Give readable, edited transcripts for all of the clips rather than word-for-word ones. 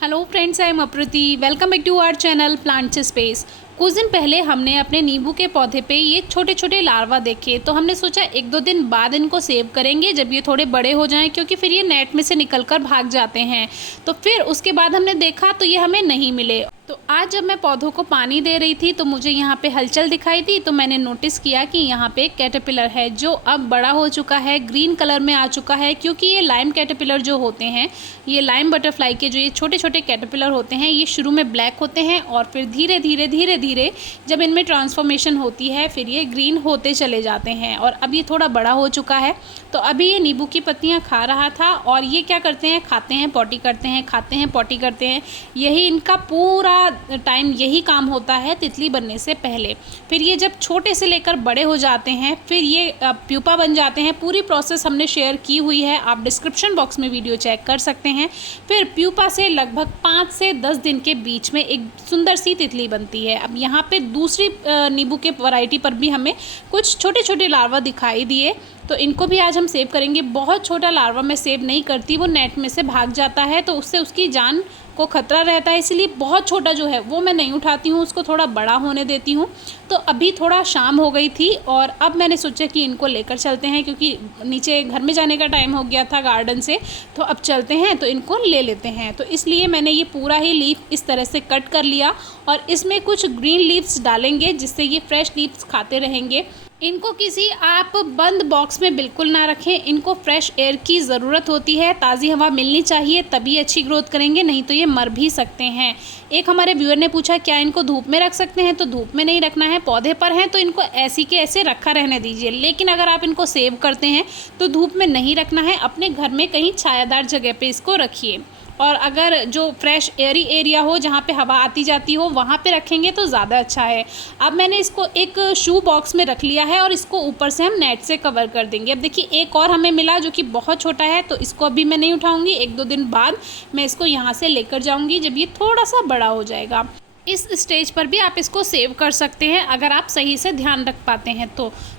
Hello friends, I am Aprati. Welcome back to our channel Plants Space. कुछ दिन पहले हमने अपने नींबू के पौधे पे ये छोटे छोटे लार्वा देखे, तो हमने सोचा एक दो दिन बाद इनको सेव करेंगे जब ये थोड़े बड़े हो जाएं, क्योंकि फिर ये नेट में से निकलकर भाग जाते हैं। तो फिर उसके बाद हमने देखा तो ये हमें नहीं मिले। तो आज जब मैं पौधों को पानी दे रही थी तो मुझे यहाँ पे हलचल दिखाई दी, तो मैंने नोटिस किया कि यहाँ पे एक कैटरपिलर है जो अब बड़ा हो चुका है, ग्रीन कलर में आ चुका है। क्योंकि ये लाइम कैटरपिलर जो होते हैं, ये लाइम बटरफ्लाई के जो ये छोटे छोटे कैटरपिलर होते हैं, ये शुरू में ब्लैक होते हैं और फिर धीरे धीरे जब इनमें ट्रांसफॉर्मेशन होती है फिर ये ग्रीन होते चले जाते हैं। और अब ये थोड़ा बड़ा हो चुका है, तो अभी ये नींबू की पत्तियाँ खा रहा था। और ये क्या करते हैं, खाते हैं, पॉटी करते हैं, खाते हैं, पॉटी करते हैं। यही इनका पूरा टाइम यही काम होता है तितली बनने से पहले। फिर ये जब छोटे से लेकर बड़े हो जाते हैं फिर ये प्यूपा बन जाते हैं। पूरी प्रोसेस हमने शेयर की हुई है, आप डिस्क्रिप्शन बॉक्स में वीडियो चेक कर सकते हैं। फिर प्यूपा से लगभग 5 से 10 दिन के बीच में एक सुंदर सी तितली बनती है। अब यहाँ पे दूसरी नींबू के वैरायटी पर भी हमें कुछ छोटे छोटे लार्वा दिखाई दिए, तो इनको भी आज हम सेव करेंगे। बहुत छोटा लार्वा मैं सेव नहीं करती, वो नेट में से भाग जाता है तो उससे उसकी जान को खतरा रहता है, इसलिए बहुत छोटा जो है वो मैं नहीं उठाती हूँ, उसको थोड़ा बड़ा होने देती हूँ। तो अभी थोड़ा शाम हो गई थी और अब मैंने सोचा कि इनको लेकर चलते हैं, क्योंकि नीचे घर में जाने का टाइम हो गया था गार्डन से, तो अब चलते हैं तो इनको ले लेते हैं। तो इसलिए मैंने ये पूरा ही लीफ इस तरह से कट कर लिया और इसमें कुछ ग्रीन लीव्स डालेंगे जिससे ये फ्रेश लीव्स खाते रहेंगे। इनको किसी आप बंद बॉक्स में बिल्कुल ना रखें, इनको फ्रेश एयर की ज़रूरत होती है, ताज़ी हवा मिलनी चाहिए, तभी अच्छी ग्रोथ करेंगे, नहीं तो ये मर भी सकते हैं। एक हमारे व्यूअर ने पूछा क्या इनको धूप में रख सकते हैं, तो धूप में नहीं रखना है, पौधे पर हैं तो इनको ऐसी के ऐसे रखा रहने दीजिए। लेकिन अगर आप इनको सेव करते हैं तो धूप में नहीं रखना है, अपने घर में कहीं छायादार जगह पे इसको रखिए। और अगर जो फ्रेश एयरी एरिया हो जहाँ पे हवा आती जाती हो वहाँ पे रखेंगे तो ज़्यादा अच्छा है। अब मैंने इसको एक शू बॉक्स में रख लिया है और इसको ऊपर से हम नेट से कवर कर देंगे। अब देखिए एक और हमें मिला जो कि बहुत छोटा है, तो इसको अभी मैं नहीं उठाऊंगी, एक दो दिन बाद मैं इसको यहाँ से लेकर जाऊँगी जब ये थोड़ा सा बड़ा हो जाएगा। इस स्टेज पर भी आप इसको सेव कर सकते हैं अगर आप सही से ध्यान रख पाते हैं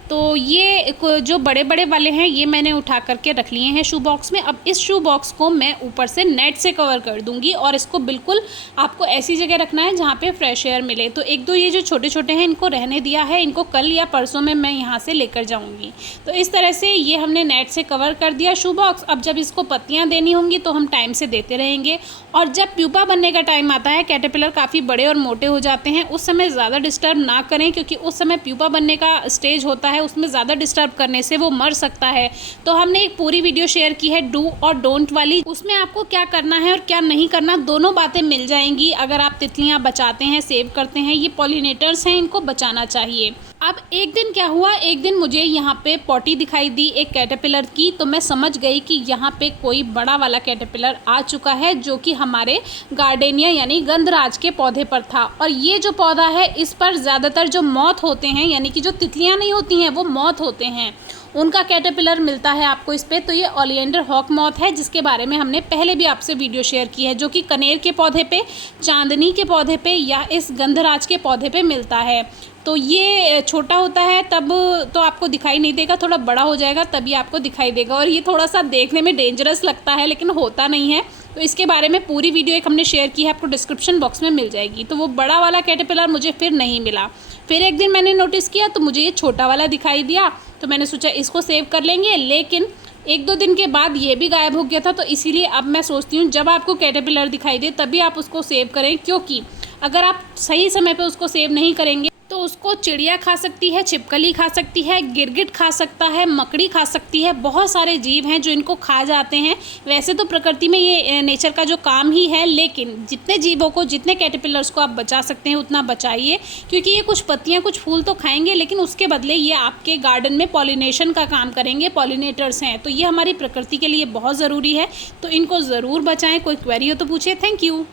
तो ये जो बड़े बड़े वाले हैं ये मैंने उठा करके रख लिए हैं शू बॉक्स में। अब इस शू बॉक्स को मैं ऊपर से नेट से कवर कर दूंगी और इसको बिल्कुल आपको ऐसी जगह रखना है जहाँ पे फ्रेश एयर मिले। तो एक दो ये जो छोटे छोटे हैं इनको रहने दिया है, इनको कल या परसों में मैं यहाँ से लेकर जाऊँगी। तो इस तरह से ये हमने नेट से कवर कर दिया शू बॉक्स। अब जब इसको पत्तियाँ देनी होंगी तो हम टाइम से देते रहेंगे। और जब प्यूपा बनने का टाइम आता है, कैटरपिलर काफ़ी बड़े और मोटे हो जाते हैं, उस समय ज़्यादा डिस्टर्ब ना करें, क्योंकि उस समय प्यूपा बनने का स्टेज होता है, उसमें ज़्यादा डिस्टर्ब करने से वो मर सकता है। तो हमने एक पूरी वीडियो शेयर की है डू और डोंट वाली, उसमें आपको क्या करना है और क्या नहीं करना दोनों बातें मिल जाएंगी। अगर आप तितलियां बचाते हैं, सेव करते हैं, ये पॉलिनेटर्स हैं, इनको बचाना चाहिए। अब एक दिन क्या हुआ, एक दिन मुझे यहाँ पे पॉटी दिखाई दी एक कैटरपिलर की, तो मैं समझ गई कि यहाँ पे कोई बड़ा वाला कैटरपिलर आ चुका है जो कि हमारे गार्डेनिया यानी गंधराज के पौधे पर था। और ये जो पौधा है इस पर ज़्यादातर जो मॉथ होते हैं, यानी कि जो तितलियाँ नहीं होती हैं वो मॉथ होते हैं, उनका कैटरपिलर मिलता है आपको इस पे। तो ये ओलिएंडर हॉक मॉथ है जिसके बारे में हमने पहले भी आपसे वीडियो शेयर की है, जो कि कनेर के पौधे पे, चांदनी के पौधे पे या इस गंधराज के पौधे पे मिलता है। तो ये छोटा होता है तब तो आपको दिखाई नहीं देगा, थोड़ा बड़ा हो जाएगा तभी आपको दिखाई देगा। और ये थोड़ा सा देखने में डेंजरस लगता है लेकिन होता नहीं है। तो इसके बारे में पूरी वीडियो एक हमने शेयर की है, आपको डिस्क्रिप्शन बॉक्स में मिल जाएगी। तो वो बड़ा वाला कैटरपिलर मुझे फिर नहीं मिला। फिर एक दिन मैंने नोटिस किया तो मुझे ये छोटा वाला दिखाई दिया, तो मैंने सोचा इसको सेव कर लेंगे। लेकिन एक दो दिन के बाद ये भी गायब हो गया था। तो इसीलिए अब मैं सोचती हूँ जब आपको कैटरपिलर दिखाई दे तभी आप उसको सेव करें, क्योंकि अगर आप सही समय पे उसको सेव नहीं करेंगे तो उसको चिड़िया खा सकती है, छिपकली खा सकती है, गिरगिट खा सकता है, मकड़ी खा सकती है, बहुत सारे जीव हैं जो इनको खा जाते हैं। वैसे तो प्रकृति में ये नेचर का जो काम ही है, लेकिन जितने जीवों को, जितने कैटरपिलर्स को आप बचा सकते हैं उतना बचाइए, क्योंकि ये कुछ पत्तियाँ, कुछ फूल तो खाएंगे लेकिन उसके बदले ये आपके गार्डन में पॉलिनेशन का काम करेंगे, पॉलिनेटर्स हैं। तो ये हमारी प्रकृति के लिए बहुत ज़रूरी है, तो इनको ज़रूर बचाएँ। कोई क्वेरी हो तो पूछे। Thank you.